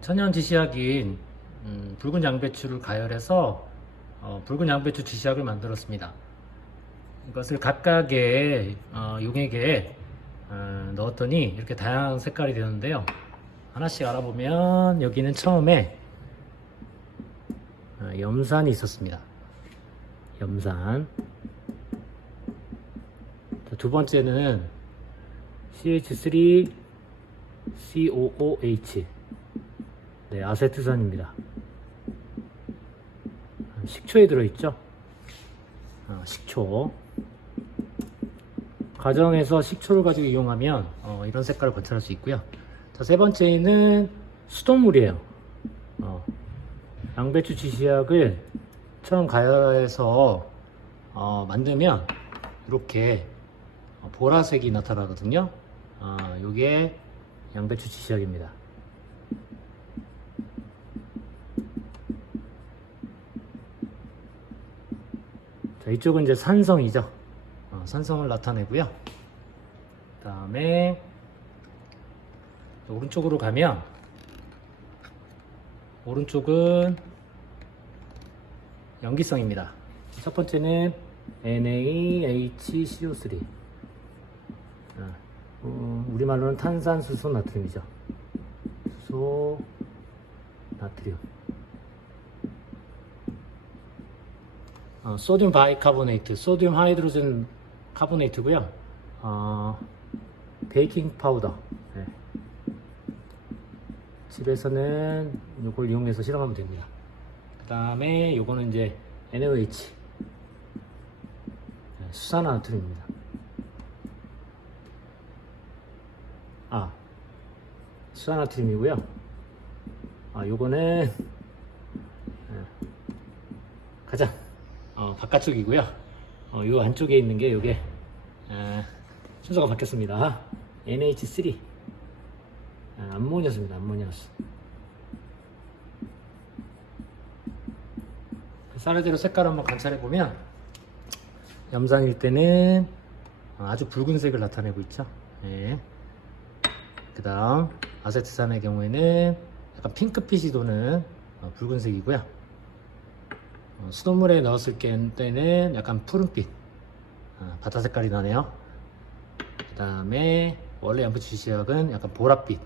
천연 지시약인 음, 붉은 양배추를 가열해서 어, 붉은 양배추 지시약을 만들었습니다. 이것을 각각의 어, 용액에 어, 넣었더니 이렇게 다양한 색깔이 되는데요. 하나씩 알아보면 여기는 처음에 어, 염산이 있었습니다. 염산. 자, 두 번째는 CH3 COOH. 네, 아세트산입니다. 식초에 들어있죠? 어, 식초. 가정에서 식초를 가지고 이용하면 어, 이런 색깔을 관찰할 수 있고요. 자, 세 번째는 수돗물이에요. 어, 양배추 지시약을 처음 가열해서 어, 만들면 이렇게 어, 보라색이 나타나거든요. 어, 요게 양배추 지시약입니다. 자, 이쪽은 이제 산성이죠. 어, 산성을 나타내고요. 그 다음에 오른쪽으로 가면 오른쪽은 염기성입니다. 첫 번째는 NaHCO3. 아, 어, 우리말로는 탄산수소 나트륨이죠. 수소 나트륨. 어, 소듐 바이카보네이트, 소듐 하이드로젠 카보네이트고요. 어, 베이킹 파우더. 네. 집에서는 이걸 이용해서 실험하면 됩니다. 그 다음에 요거는 이제 NaOH 네, 수산화나트륨입니다. 아, 수산화나트륨이고요. 아, 요거는 네, 가장 어, 바깥쪽이고요. 어, 요 안쪽에 있는 게 요게 아, 순서가 바뀌었습니다. NH3 아, 암모니아스입니다. 암모니아스. 쌀대로 색깔 한번 관찰해 보면 염산일 때는 아주 붉은색을 나타내고 있죠. 예. 그 다음 아세트산의 경우에는 약간 핑크빛이 도는 어, 붉은색이고요. 어, 수돗물에 넣었을 때는 약간 푸른빛 어, 바다 색깔이 나네요. 그 다음에 원래 양배추 지시약은 약간 보랏빛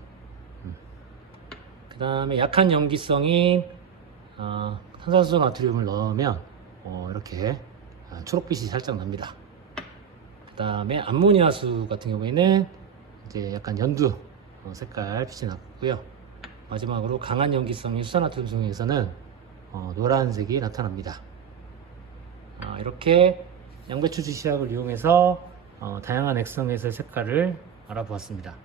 그 다음에 약한 염기성인 어, 탄산수 나트륨을 넣으면 어, 이렇게 아, 초록빛이 살짝 납니다. 그 다음에 암모니아수 같은 경우에는 이제 약간 연두 어, 색깔 빛이 났고요. 마지막으로 강한 염기성인 수산화트륨 중에서는 어, 노란색이 나타납니다. 아, 이렇게 양배추 지시약을 이용해서 어, 다양한 액성에서의 색깔을 알아보았습니다.